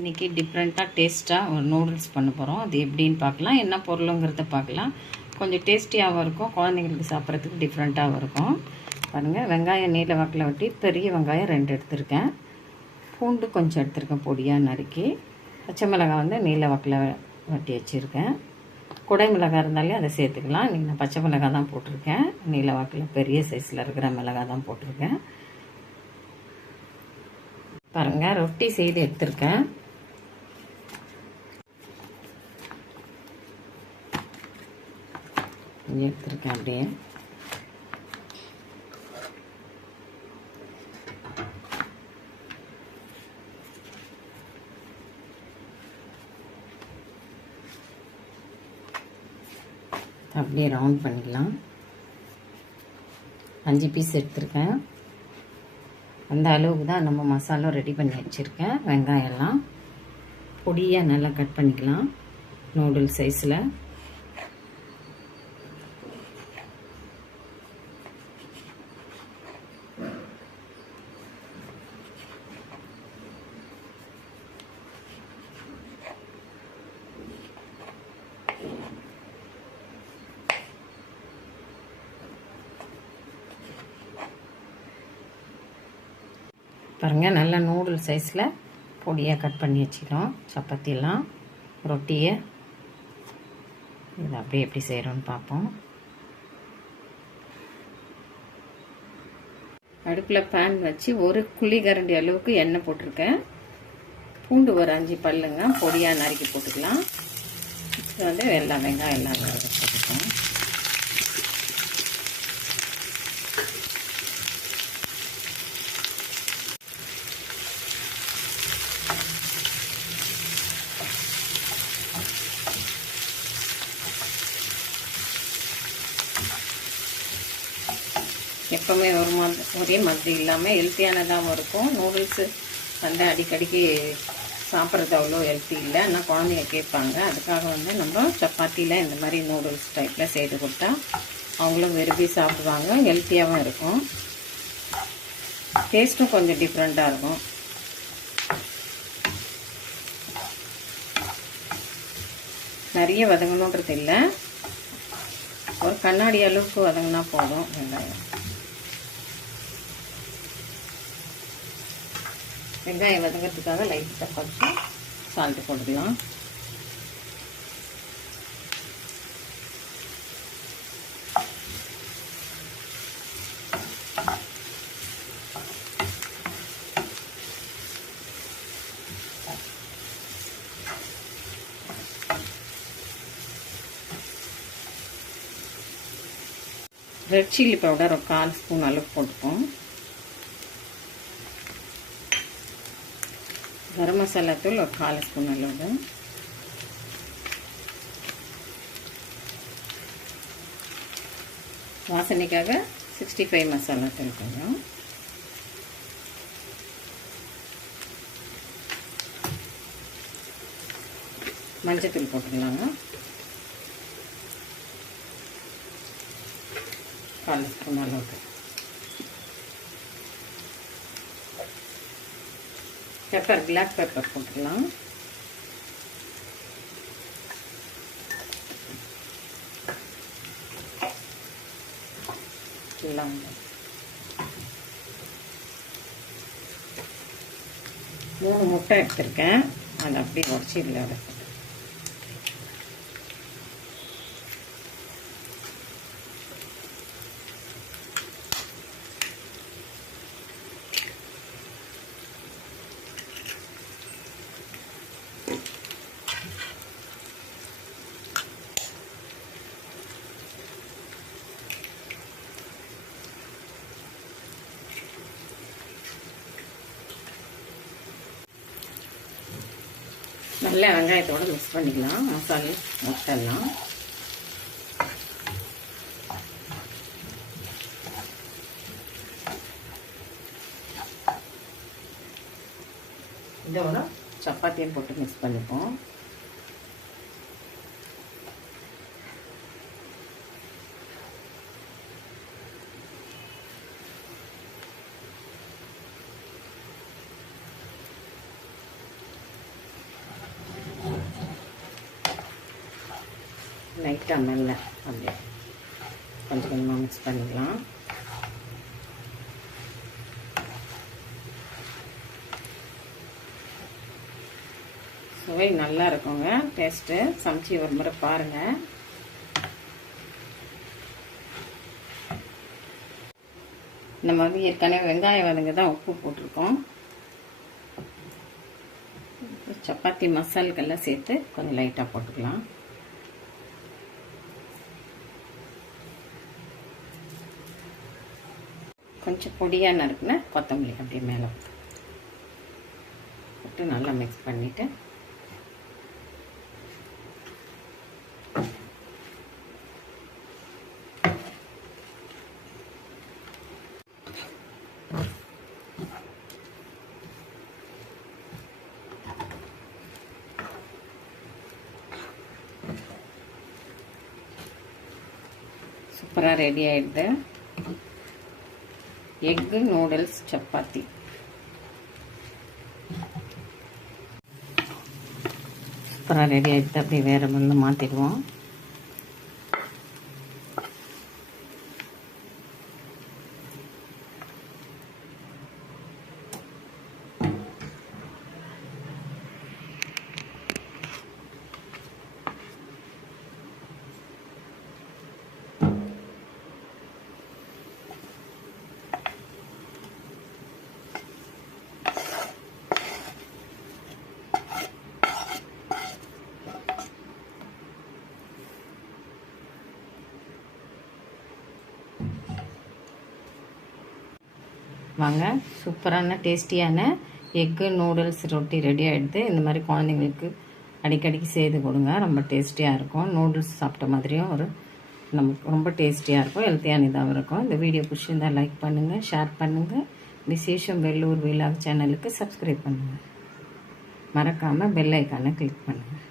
இன்றைக்கி டிஃப்ரெண்ட்டாக டேஸ்ட்டாக ஒரு நூடுல்ஸ் பண்ண போகிறோம். அது எப்படின்னு பார்க்கலாம், என்ன பொருளுங்கிறத பார்க்கலாம். கொஞ்சம் டேஸ்டியாகவும் இருக்கும், குழந்தைங்களுக்கு சாப்பிட்றதுக்கு டிஃப்ரெண்ட்டாகவும் இருக்கும். பாருங்கள், வெங்காயம் நீல வாக்கில் வெட்டி, பெரிய வெங்காயம் 2 எடுத்திருக்கேன். பூண்டு கொஞ்சம் எடுத்திருக்கேன் பொடியாக நறுக்கி. பச்சை மிளகாய் வந்து நீல வாக்கில் வெட்டி வச்சுருக்கேன். குடை மிளகாய் இருந்தாலே அதை சேர்த்துக்கலாம். இன்றைக்கி நான் பச்சை மிளகாய் தான் போட்டிருக்கேன். நீல வாக்கில் பெரிய சைஸில் இருக்கிற மிளகாய் தான் போட்டிருக்கேன். பாருங்கள், ரொட்டி செய்து எடுத்திருக்கேன். எடுத்திருக்கேன் அப்படியே. அப்படியே ரவுண்ட் பண்ணிக்கலாம். 5 பீஸ் எடுத்திருக்கேன். அந்த அளவுக்கு தான் நம்ம மசாலா ரெடி பண்ணி வச்சுருக்கேன். வெங்காயம்லாம் பொடியாக நல்லா கட் பண்ணிக்கலாம் நூடுல்ஸ் சைஸில். பாருங்கள், நல்ல நூடுல்ஸ் சைஸில் பொடியாக கட் பண்ணி வச்சுக்கிறோம். சப்பாத்தியெல்லாம் ரொட்டியை இது அப்படியே எப்படி செய்கிறோன்னு பார்ப்போம். அடுப்பில் பேன் வச்சு ஒரு குழிக்கரண்டி அளவுக்கு எண்ணெய் போட்டிருக்கேன். பூண்டு ஒரு 5 பல்லுங்க பொடியாக நறுக்கி போட்டுக்கலாம். இது வந்து வெங்காயம் எல்லாம் போட்டுக்கலாம். எப்போவுமே ஒரே மாதிரி இல்லாமல் ஹெல்த்தியானதாகவும் இருக்கும். நூடுல்ஸு வந்து அடிக்கடிக்கு சாப்பிட்றது அவ்வளோ ஹெல்த்தி இல்லை, ஆனால் குழந்தைங்க கேட்பாங்க. அதுக்காக வந்து நம்ம சப்பாத்தியில் இந்த மாதிரி நூடுல்ஸ் டைப்பில் செய்து கொடுத்தா அவங்களும் விரும்பி சாப்பிடுவாங்க. ஹெல்த்தியாகவும் இருக்கும், டேஸ்ட்டும் கொஞ்சம் டிஃப்ரெண்ட்டாக இருக்கும். நிறைய வதங்கணுன்றது இல்லை, ஒரு கண்ணாடி அளவுக்கு வதங்கினா போதும். வெங்காயம் வதங்கிறதுக்காக லைட்டாக கொஞ்சம் சால்ட்டு போட்டுக்கலாம். ரெட் சில்லி பவுடர் ஒரு 1/4 ஸ்பூன் அளவுக்கு போட்டுப்போம். கரம் மசாலா தூள் ஒரு 1/4 ஸ்பூன் அளவு. வாசனைக்காக 65 மசாலா தூள் கொஞ்சம். மஞ்சத்தூள் போட்டுக்கலாங்க 1/4 ஸ்பூன் அளவுக்கு. பெப்பர், பிளாக் பெப்பர் போட்டுக்கலாம். மூணு முட்டை எடுத்திருக்கேன், அதை அப்படியே உடச்சி இதில் வைப்பேன். நல்லா வெங்காயத்தோடு மிக்ஸ் பண்ணிக்கலாம். மசாலா முட்டைலாம் இதோட சப்பாத்தியும் போட்டு மிக்ஸ் பண்ணிப்போம். லைட்டாக மெல்ல அப்படியே கொஞ்சம் கொஞ்சமாக மிக்ஸ் பண்ணிக்கலாம். சுவை நல்லா இருக்குங்க, டேஸ்ட்டு. சமைச்சி ஒரு முறை பாருங்கள். நம்ம வந்து ஏற்கனவே வெங்காயம் வதங்க தான் உப்பு போட்டிருக்கோம். சப்பாத்தி மசால்கள்லாம் சேர்த்து கொஞ்சம் லைட்டாக போட்டுக்கலாம். கொஞ்சம் பொடியாக நறுக்குன்னா கொத்தமல்லி அப்படியே மேலே போட்டு நல்லா மிக்ஸ் பண்ணிவிட்டு சூப்பராக ரெடி ஆகிடுது. Egg noodles chapati. சூப்பராக ரெடி ஆகிடுது. அப்படியே வேறு வந்து மாற்றிடுவோம். வாங்க, சூப்பரான டேஸ்டியான எக்கு நூடுல்ஸ் ரொட்டி ரெடி ஆகிடுது. இந்த மாதிரி குழந்தைங்களுக்கு அடிக்கடிக்கு செய்து கொடுங்க. ரொம்ப டேஸ்டியாக இருக்கும். நூடுல்ஸ் சாப்பிட்ட மாதிரியும் நமக்கு ரொம்ப டேஸ்டியாக இருக்கும், ஹெல்த்தியான இதாகவும் இருக்கும். இந்த வீடியோ பிடிச்சிருந்தால் லைக் பண்ணுங்கள், ஷேர் பண்ணுங்கள். விசேஷம் வெள்ளூர் விலாக் சேனலுக்கு சப்ஸ்கிரைப் பண்ணுங்கள். மறக்காமல் பெல் ஐக்கானை கிளிக் பண்ணுங்கள்.